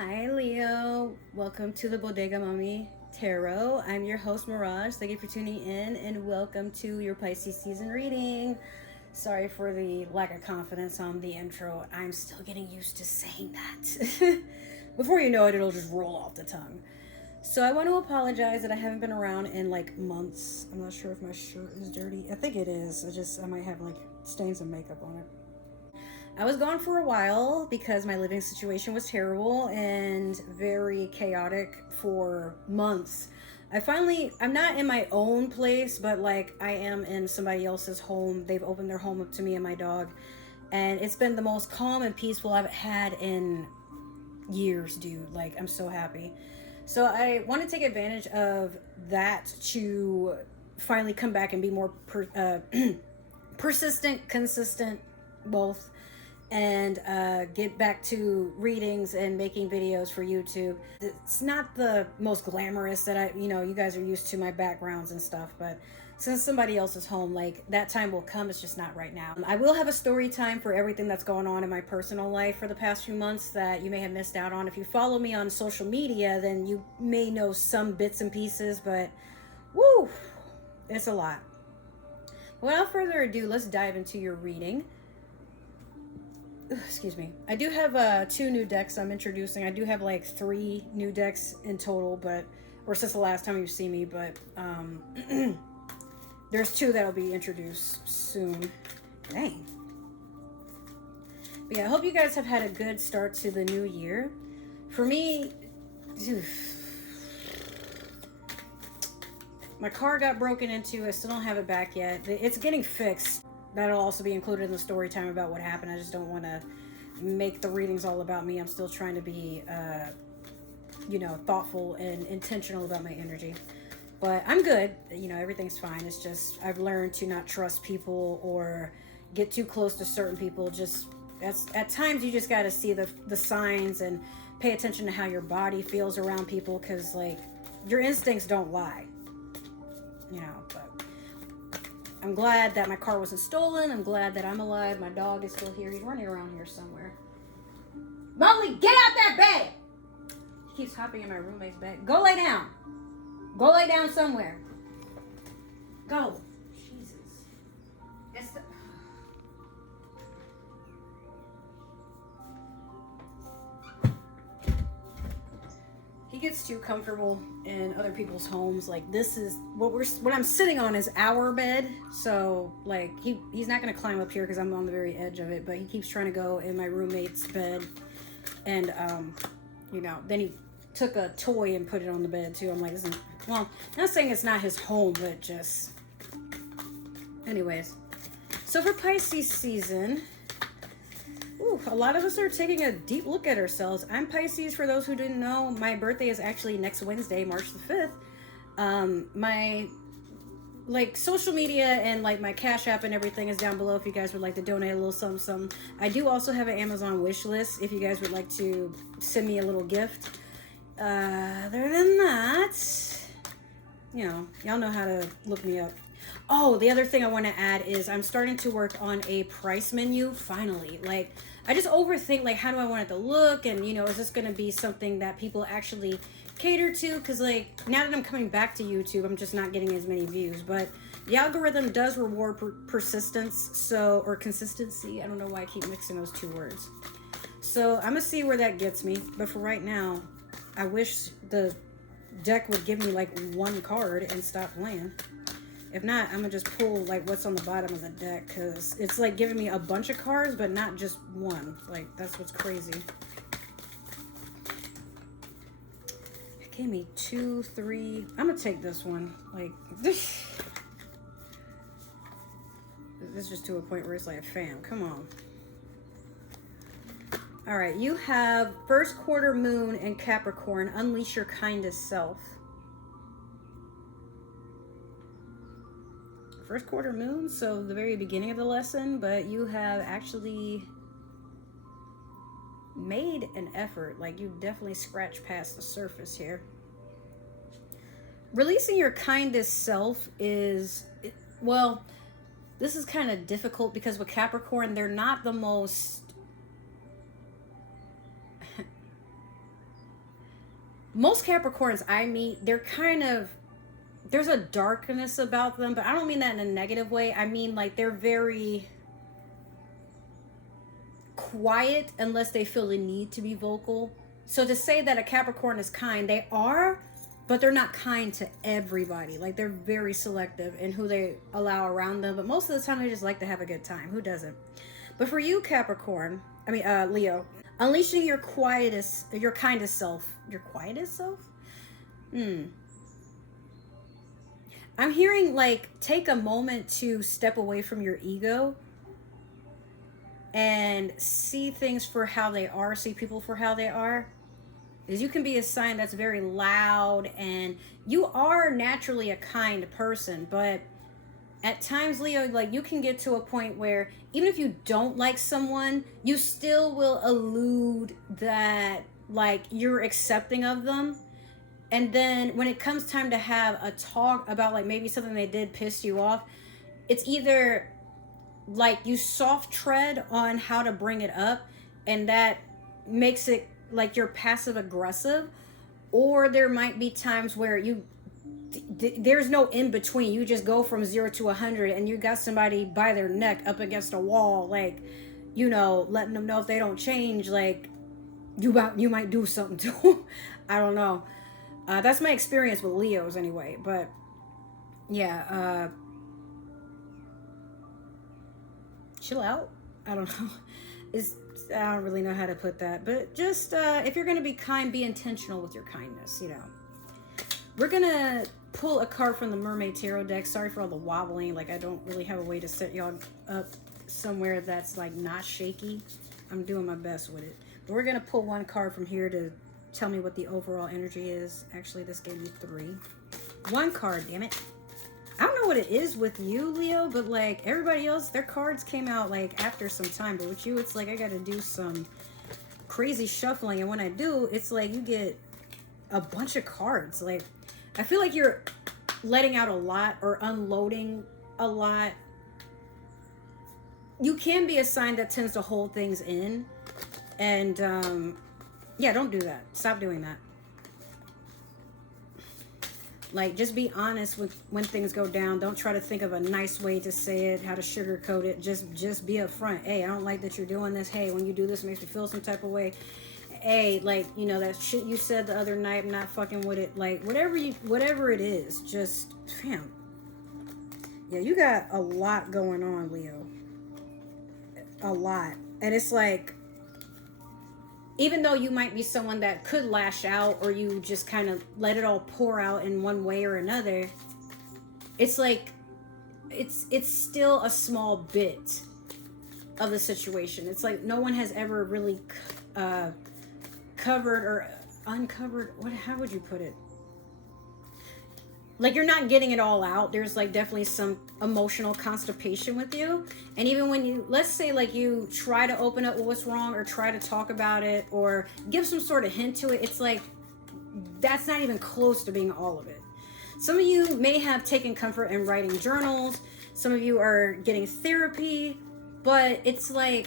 Hi Leo, welcome to the Bodega Mamí Tarot. I'm your host Miraj. Thank you for tuning in and welcome to your Pisces season reading. Sorry for the lack of confidence on the intro. I'm still getting used to saying that. Before you know it, it'll just roll off the tongue. So I want to apologize that I haven't been around in like months. I'm not sure if my shirt is dirty. I think it is. I might have like stains of makeup on it. I was gone for a while because my living situation was terrible and very chaotic for months. I'm not in my own place, but like I am in somebody else's home. They've opened their home up to me and my dog, and it's been the most calm and peaceful I've had in years, dude. Like, I'm so happy. So I want to take advantage of that to finally come back and be more persistent, consistent, both, and get back to readings and making videos for YouTube. It's not the most glamorous that you guys are used to my backgrounds and stuff, but since somebody else's home, like, that time will come. It's just not right now. I will have a story time for everything that's going on in my personal life for the past few months that you may have missed out on. If you follow me on social media, then you may know some bits and pieces, but woo, it's a lot. Without further ado, let's dive into your reading. Excuse me. I do have 2 new decks I'm introducing. I do have like 3 new decks in total, or since the last time you've seen me, but there's 2 that'll be introduced soon. Dang. But yeah, I hope you guys have had a good start to the new year. For me, my car got broken into. I still don't have it back yet. It's getting fixed. That'll also be included in the story time about what happened. I just don't want to make the readings all about me. I'm still trying to be, thoughtful and intentional about my energy. But I'm good. Everything's fine. It's just I've learned to not trust people or get too close to certain people. Just at times you just got to see the signs and pay attention to how your body feels around people, because like your instincts don't lie. But I'm glad that my car wasn't stolen. I'm glad that I'm alive. My dog is still here. He's running around here somewhere. Molly, get out that bed! He keeps hopping in my roommate's bed. Go lay down. Go lay down somewhere. Go. Jesus. He gets too comfortable in other people's homes. Like, this is what I'm sitting on is our bed. So like he's not gonna climb up here because I'm on the very edge of it, but he keeps trying to go in my roommate's bed. And then he took a toy and put it on the bed too. I'm like, not saying it's not his home, but just anyways. So for Pisces season, a lot of us are taking a deep look at ourselves. I'm Pisces, for those who didn't know. My birthday is actually next Wednesday, March the 5th. My social media and like my Cash App and everything is down below if you guys would like to donate a little something. I do also have an Amazon wish list if you guys would like to send me a little gift. Other than that, y'all know how to look me up. Oh, the other thing I want to add is I'm starting to work on a price menu, finally. Like, I just overthink, like, how do I want it to look? And, is this going to be something that people actually cater to? Because, like, now that I'm coming back to YouTube, I'm just not getting as many views. But the algorithm does reward persistence, or consistency. I don't know why I keep mixing those 2 words. So I'm going to see where that gets me. But for right now, I wish the deck would give me, like, 1 card and stop playing. If not, I'm going to just pull, like, what's on the bottom of the deck, because it's, like, giving me a bunch of cards, but not just 1. Like, that's what's crazy. It gave me 2, 3. I'm going to take this one. Like, this is just to a point where it's like, fam, come on. All right, you have first quarter moon in Capricorn. Unleash your kindest self. First quarter moon, so the very beginning of the lesson, but you have actually made an effort. Like, you definitely scratched past the surface here. Releasing your kindest self is, this is kind of difficult because with Capricorn, they're not the most most Capricorns I meet, they're kind of, there's a darkness about them, but I don't mean that in a negative way. I mean like they're very quiet unless they feel the need to be vocal. So to say that a Capricorn is kind, they are, but they're not kind to everybody. Like they're very selective in who they allow around them, but most of the time they just like to have a good time. Who doesn't? But for you, Capricorn, Leo, unleashing your kindest self. Your quietest self? I'm hearing like take a moment to step away from your ego and see things for how they are, see people for how they are. Because you can be a sign that's very loud, and you are naturally a kind person, but at times, Leo, like you can get to a point where even if you don't like someone, you still will allude that like you're accepting of them. And then when it comes time to have a talk about like maybe something they did piss you off, it's either like you soft tread on how to bring it up, and that makes it like you're passive aggressive, or there might be times where there's no in between. You just go from 0 to 100, and you got somebody by their neck up against a wall, like, you know, letting them know if they don't change, like you might do something to them. I don't know. That's my experience with Leos anyway. But yeah, chill out. I don't know. I don't really know how to put that, but just if you're gonna be kind, be intentional with your kindness. You know, we're gonna pull a card from the Mermaid Tarot deck. Sorry for all the wobbling. Like I don't really have a way to set y'all up somewhere that's like not shaky. I'm doing my best with it. But we're gonna pull one card from here to tell me what the overall energy is. Actually, this gave me 3. One card, damn it. I don't know what it is with you, Leo, but like everybody else, their cards came out like after some time. But with you, it's like I got to do some crazy shuffling. And when I do, it's like you get a bunch of cards. Like I feel like you're letting out a lot or unloading a lot. You can be a sign that tends to hold things in. And yeah, don't do that. Stop doing that. Like, just be honest with when things go down. Don't try to think of a nice way to say it, how to sugarcoat it. Just be upfront. Hey, I don't like that you're doing this. Hey, when you do this, it makes me feel some type of way. Hey, like, you know, that shit you said the other night, I'm not fucking with it. Like, whatever it is, just, fam. Yeah, you got a lot going on, Leo. A lot. And it's like, even though you might be someone that could lash out, or you just kind of let it all pour out in one way or another, it's like it's still a small bit of the situation. It's like no one has ever really covered or uncovered, how would you put it? Like you're not getting it all out. There's like definitely some emotional constipation with you. And even when you, let's say like you try to open up what's wrong or try to talk about it or give some sort of hint to it, it's like that's not even close to being all of it. Some of you may have taken comfort in writing journals. Some of you are getting therapy, but it's like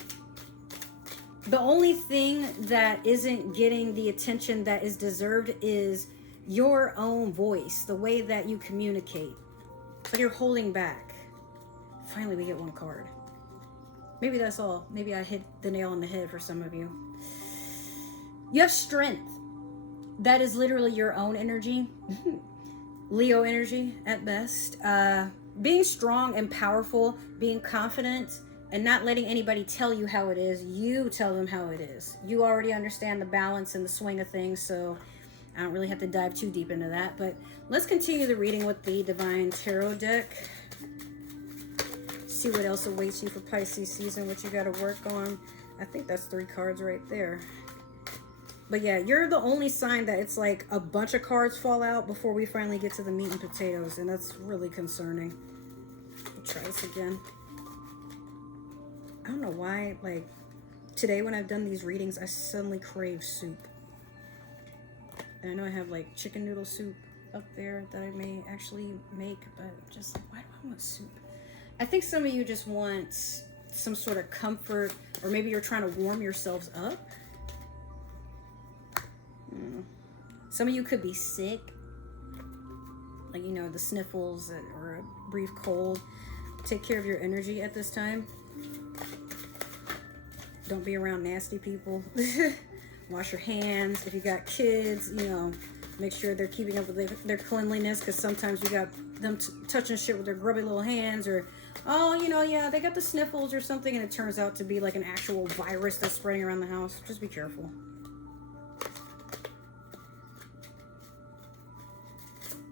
the only thing that isn't getting the attention that is deserved is your own voice, the way that you communicate. But you're holding back. Finally, we get one card. Maybe that's all. Maybe I hit the nail on the head for some of you. You have strength. That is literally your own energy. Leo energy at best. Being strong and powerful, being confident, and not letting anybody tell you how it is. You tell them how it is. You already understand the balance and the swing of things, so I don't really have to dive too deep into that. But let's continue the reading with the Divine Tarot deck. See what else awaits you for Pisces season, what you got to work on. I think that's 3 cards right there. But yeah, you're the only sign that it's like a bunch of cards fall out before we finally get to the meat and potatoes. And that's really concerning. Let's try this again. I don't know why, like, today when I've done these readings, I suddenly crave soup. And I know I have like chicken noodle soup up there that I may actually make, but just like, why do I want soup? I think some of you just want some sort of comfort, or maybe you're trying to warm yourselves up. Some of you could be sick, like, you know, the sniffles or a brief cold. Take care of your energy at this time. Don't be around nasty people. Wash your hands. If you got kids, you know, make sure they're keeping up with their cleanliness, because sometimes you got them touching shit with their grubby little hands, or, oh, you know, yeah, they got the sniffles or something, and it turns out to be like an actual virus that's spreading around the house. Just be careful.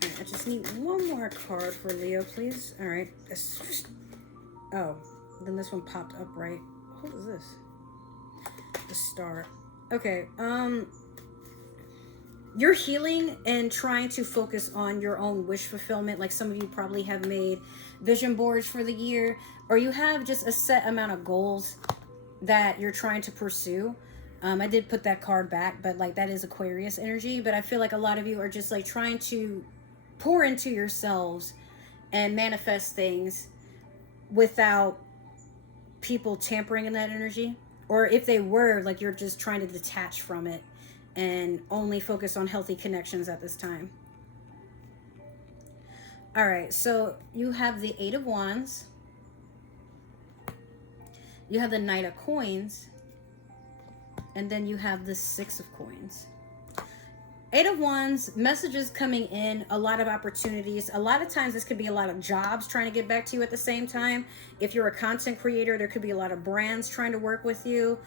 Right, I just need one more card for Leo, please. All right. Oh, then this one popped up right. What is this? The star. Okay. You're healing and trying to focus on your own wish fulfillment. Like, some of you probably have made vision boards for the year, or you have just a set amount of goals that you're trying to pursue. I did put that card back, but like, that is Aquarius energy. But I feel like a lot of you are just like trying to pour into yourselves and manifest things without people tampering in that energy. Or if they were, like, you're just trying to detach from it and only focus on healthy connections at this time. All right, so you have the 8 of Wands. You have the Knight of Coins. And then you have the 6 of Coins. 8 of Wands, messages coming in, a lot of opportunities. A lot of times this could be a lot of jobs trying to get back to you at the same time. If you're a content creator, there could be a lot of brands trying to work with you.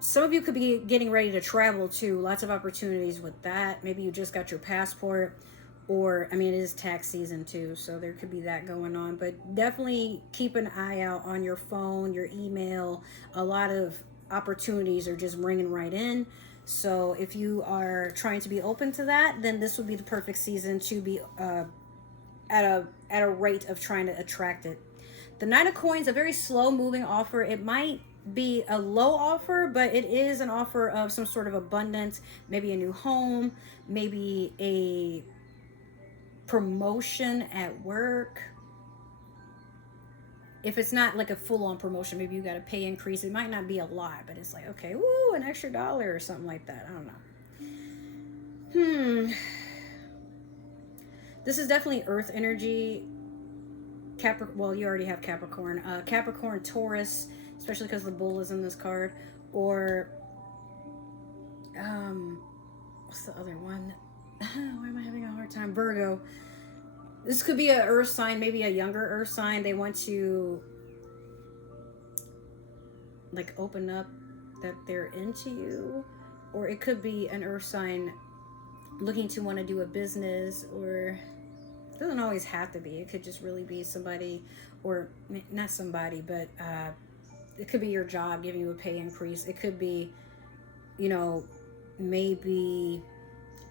Some of you could be getting ready to travel too. Lots of opportunities with that. Maybe you just got your passport, or, I mean, it is tax season too, so there could be that going on. But definitely keep an eye out on your phone, your email. A lot of opportunities are just ringing right in. So if you are trying to be open to that, then this would be the perfect season to be at a rate of trying to attract it. The Nine of Coins, a very slow moving offer. It might be a low offer, but it is an offer of some sort of abundance, maybe a new home, maybe a promotion at work. If it's not like a full-on promotion, maybe you got a pay increase. It might not be a lot, but it's like, okay, woo, an extra $1 or something like that. I don't know. This is definitely Earth energy. Well, you already have Capricorn. Capricorn, Taurus, especially because the bull is in this card. Or, what's the other one? Why am I having a hard time? Virgo. This could be an earth sign, maybe a younger earth sign. They want to like open up that they're into you. Or it could be an earth sign looking to want to do a business, or it doesn't always have to be. It could just really be somebody, or not somebody, but it could be your job giving you a pay increase. It could be, you know, maybe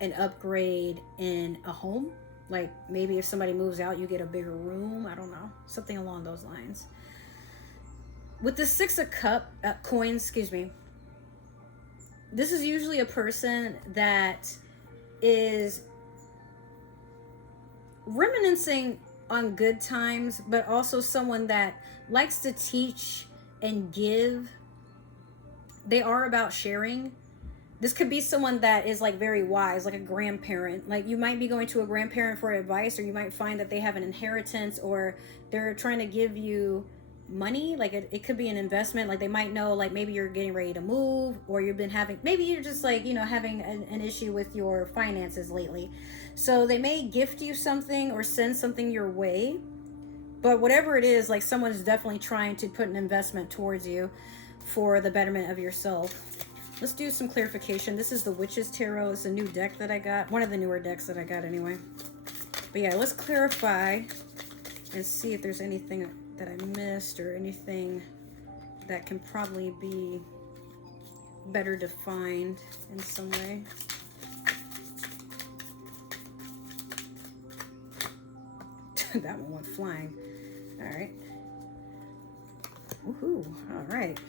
an upgrade in a home. Like, maybe if somebody moves out, you get a bigger room. I don't know. Something along those lines. With the 6 of Coins, excuse me. This is usually a person that is reminiscing on good times, but also someone that likes to teach and give. They are about sharing. This could be someone that is like very wise, like a grandparent. Like, you might be going to a grandparent for advice, or you might find that they have an inheritance, or they're trying to give you money. Like, it could be an investment. Like, they might know, like, maybe you're getting ready to move, or you've been having, maybe you're just like, you know, having an issue with your finances lately. So they may gift you something or send something your way. But whatever it is, like, someone's definitely trying to put an investment towards you for the betterment of yourself. Let's do some clarification. This is the Witch's Tarot. It's a new deck that I got. One of the newer decks that I got anyway. But yeah, let's clarify and see if there's anything that I missed, or anything that can probably be better defined in some way. That one went flying. All right. Woohoo. All right.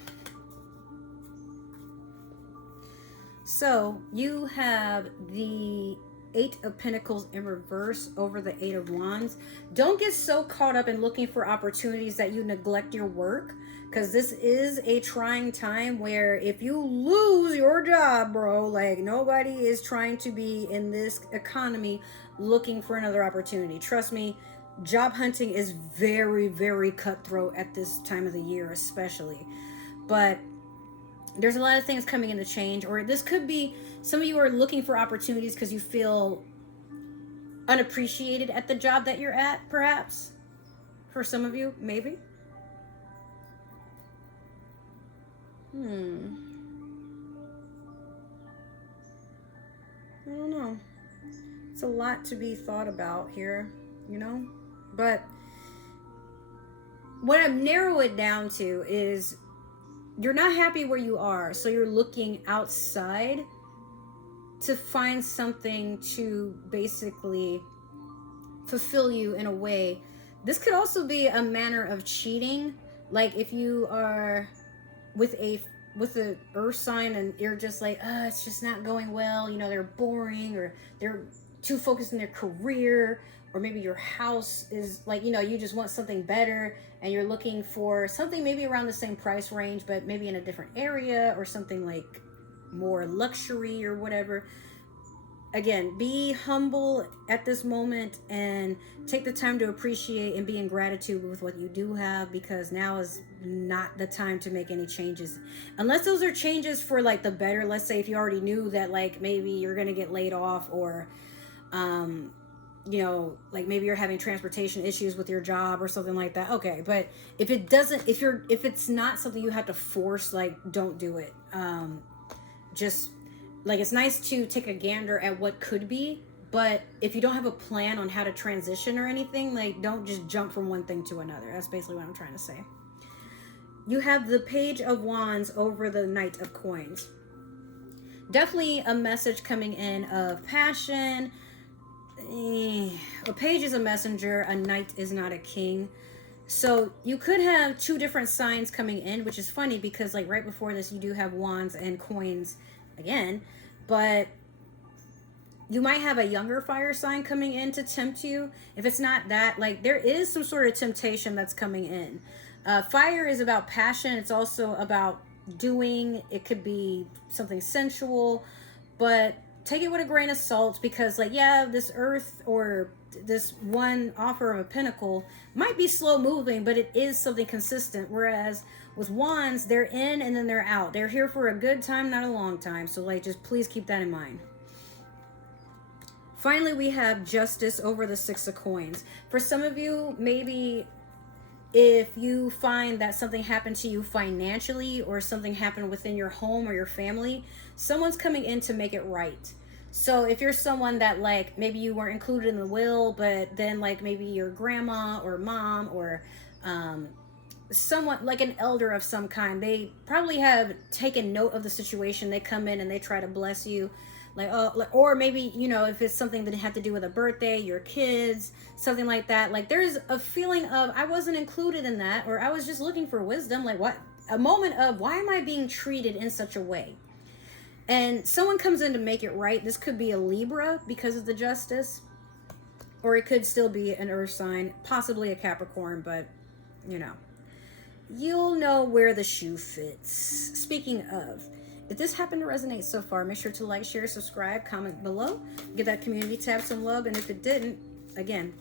So you have the 8 of Pentacles in reverse over the 8 of Wands. Don't get so caught up in looking for opportunities that you neglect your work. because this is a trying time where if you lose your job, bro, like nobody is trying to be in this economy looking for another opportunity. Trust me, job hunting is very, very cutthroat at this time of the year, especially. But there's a lot of things coming into change, or this could be some of you are looking for opportunities because you feel unappreciated at the job that you're at, perhaps. For some of you, maybe. I don't know. It's a lot to be thought about here, you know? But what I've narrowed it down to is you're not happy where you are, so you're looking outside to find something to basically fulfill you in a way. This could also be a manner of cheating. Like if you are with a earth sign and you're just like, it's just not going well, you know, they're boring, or they're too focused in their career, or maybe your house is like, you know, you just want something better and you're looking for something maybe around the same price range, but maybe in a different area, or something like more luxury or whatever. Again, be humble at this moment and take the time to appreciate and be in gratitude with what you do have, because now is not the time to make any changes. Unless those are changes for like the better. Let's say if you already knew that like maybe you're going to get laid off, or, you know, like maybe you're having transportation issues with your job or something like that. Okay. But if it doesn't, if it's not something you have to force, like don't do it. Just like, it's nice to take a gander at what could be, but if you don't have a plan on how to transition or anything, like don't just jump from one thing to another. That's basically what I'm trying to say. You have the Page of Wands over the Knight of Coins. Definitely a message coming in of passion. A page is a messenger, a knight is not a king. So you could have two different signs coming in, which is funny because like right before this you do have wands and coins again, but you might have a younger fire sign coming in to tempt you. If it's not that, like there is some sort of temptation that's coming in. Fire is about passion. It's also about doing. It could be something sensual, but take it with a grain of salt, because like, yeah, this earth or this one offer of a pentacle might be slow moving, but it is something consistent. Whereas with wands, they're in and then they're out. They're here for a good time, not a long time. So like, just please keep that in mind. Finally, we have Justice over the Six of Coins. For some of you, maybe if you find that something happened to you financially, or something happened within your home or your family, someone's coming in to make it right. So if you're someone that like, maybe you weren't included in the will, but then like maybe your grandma or mom or someone like an elder of some kind, they probably have taken note of the situation. They come in and they try to bless you. Like, oh, or maybe, you know, if it's something that had to do with a birthday, your kids, something like that. Like there's a feeling of, I wasn't included in that, or I was just looking for wisdom. Like what? A moment of, why am I being treated in such a way? And someone comes in to make it right. This could be a Libra because of the Justice, or it could still be an earth sign, possibly a Capricorn, but you know, you'll know where the shoe fits. Speaking of, if this happened to resonate so far, make sure to like, share, subscribe, comment below, give that community tab some love. And if it didn't, again,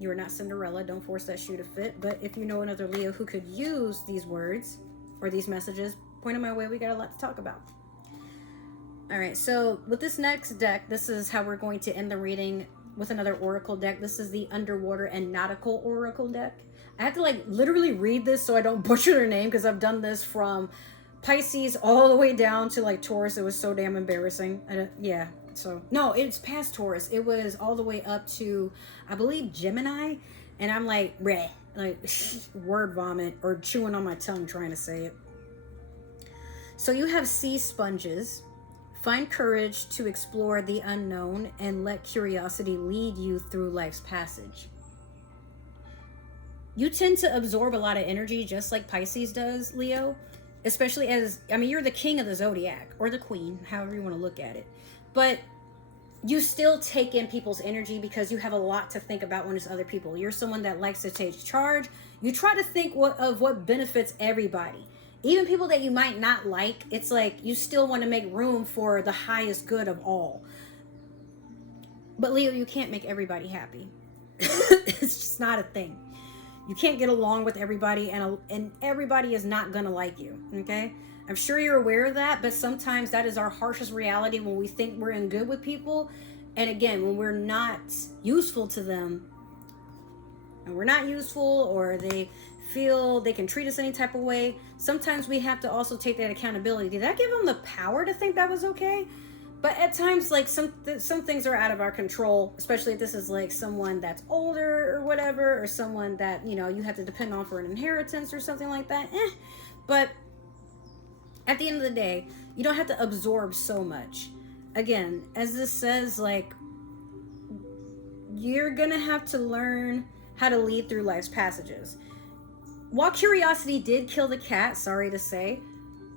you are not Cinderella. Don't force that shoe to fit. But if you know another Leo who could use these words or these messages, point them my way. We got a lot to talk about. All right, so with this next deck, this is how we're going to end the reading with another oracle deck. This is the Underwater and Nautical Oracle deck. I have to like literally read this so I don't butcher their name, because I've done this from Pisces all the way down to like Taurus. It was so damn embarrassing. Yeah, so no, it's past Taurus. It was all the way up to, I believe, Gemini, and I'm like, bleh, like word vomit or chewing on my tongue trying to say it. So you have sea sponges. Find courage to explore the unknown and let curiosity lead you through life's passage. You tend to absorb a lot of energy just like Pisces does, Leo. Especially as, I mean, you're the king of the zodiac, or the queen, however you want to look at it. But you still take in people's energy because you have a lot to think about when it's other people. You're someone that likes to take charge. You try to think of what benefits everybody. Even people that you might not like, it's like you still want to make room for the highest good of all. But Leo, you can't make everybody happy. It's just not a thing. You can't get along with everybody, and everybody is not gonna like you, okay? I'm sure you're aware of that, but sometimes that is our harshest reality when we think we're in good with people. And again, when we're not useful to them, and we're not useful, or they feel they can treat us any type of way, sometimes we have to also take that accountability. Did I give them the power to think that was okay? But at times, like some things are out of our control, especially if this is like someone that's older or whatever, or someone that, you know, you have to depend on for an inheritance or something like that. But at the end of the day, you don't have to absorb so much. Again, as this says, like, you're gonna have to learn how to lead through life's passages. While curiosity did kill the cat, sorry to say,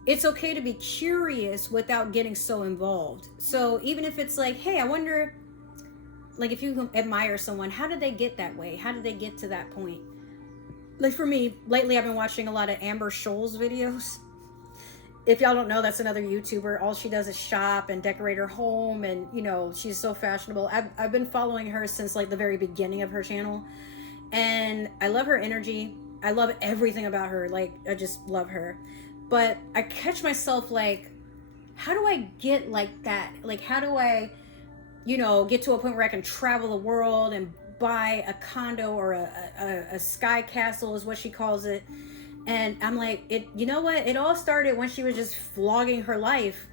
it's okay to be curious without getting so involved. So even if it's like, hey, I wonder, like, if you admire someone, how did they get that way? How did they get to that point? Like for me, lately I've been watching a lot of Amber Scholl's videos. If y'all don't know, that's another YouTuber. All she does is shop and decorate her home, and, you know, she's so fashionable. I've been following her since like the very beginning of her channel, and I love her energy. I love everything about her. Like, I just love her. But I catch myself like, how do I get like that? Like, how do I, you know, get to a point where I can travel the world and buy a condo or a sky castle is what she calls it. And I'm like, you know what? It all started when she was just vlogging her life,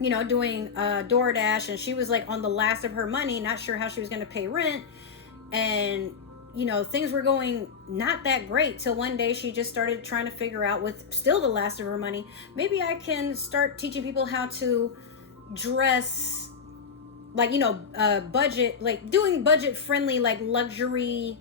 you know, doing Doordash, and she was like on the last of her money, not sure how she was going to pay rent. And, you know, things were going not that great till one day she just started trying to figure out, with still the last of her money, maybe I can start teaching people how to dress like, you know, budget, like doing budget friendly, like luxury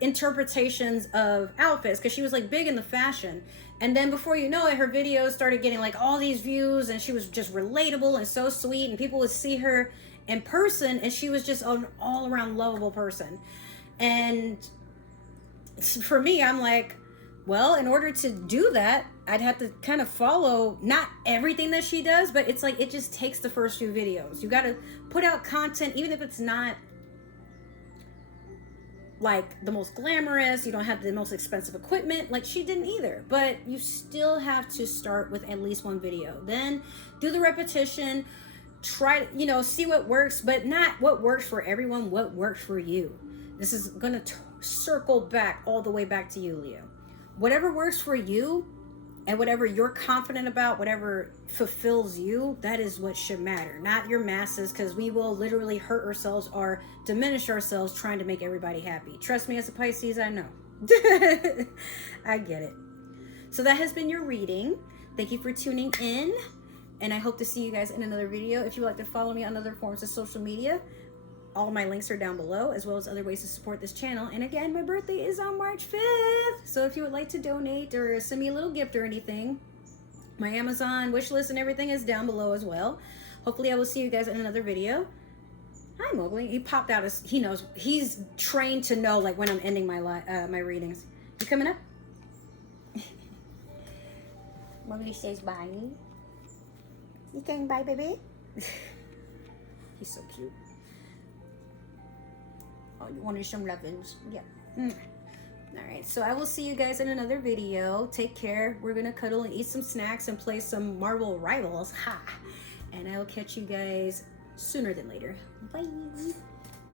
interpretations of outfits, because she was like big in the fashion. And then before you know it, her videos started getting like all these views, and she was just relatable and so sweet, and people would see her in person, and she was just an all-around lovable person. And for me, I'm like, well, in order to do that, I'd have to kind of follow not everything that she does, but it's like, it just takes the first few videos. You got to put out content, even if it's not like the most glamorous, you don't have the most expensive equipment like she didn't either, but you still have to start with at least one video, then do the repetition, try to, you know, see what works, but not what works for everyone, what works for you. This is gonna circle back all the way back to you, Leo. Whatever works for you and whatever you're confident about, whatever fulfills you, that is what should matter, not your masses, because we will literally hurt ourselves or diminish ourselves trying to make everybody happy. Trust me, as a Pisces, I know. I get it. So that has been your reading. Thank you for tuning in, and I hope to see you guys in another video. If you would like to follow me on other forms of social media, all my links are down below, as well as other ways to support this channel. And again, my birthday is on March 5th. So if you would like to donate or send me a little gift or anything, my Amazon wish list and everything is down below as well. Hopefully I will see you guys in another video. Hi, Mowgli. He popped out as he knows. He's trained to know like when I'm ending my my readings. You coming up? Mowgli says bye. You saying bye, baby? He's so cute. Oh, you wanted some lovins? Yeah. All right, so I will see you guys in another video. Take care. We're gonna cuddle and eat some snacks and play some Marvel Rivals. Ha! And I will catch you guys sooner than later. Bye.